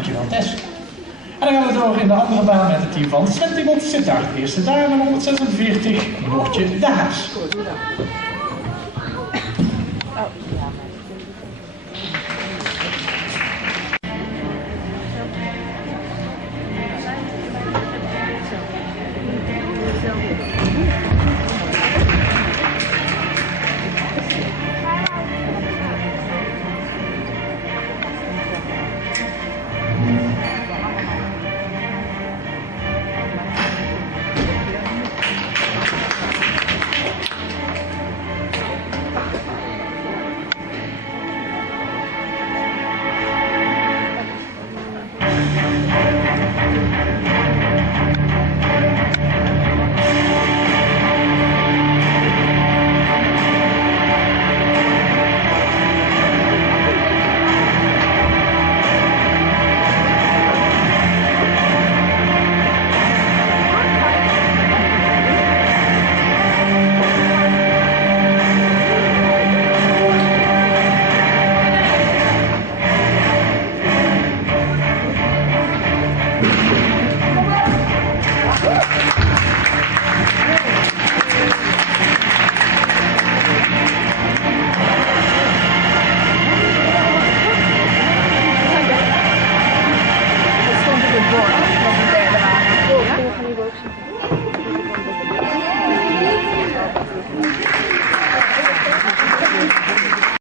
Dankjewel Tess. En dan gaan we door in de andere baan met het team van Sentimont Sittard. Eerste daar, nummer 146, Noortje de Haas.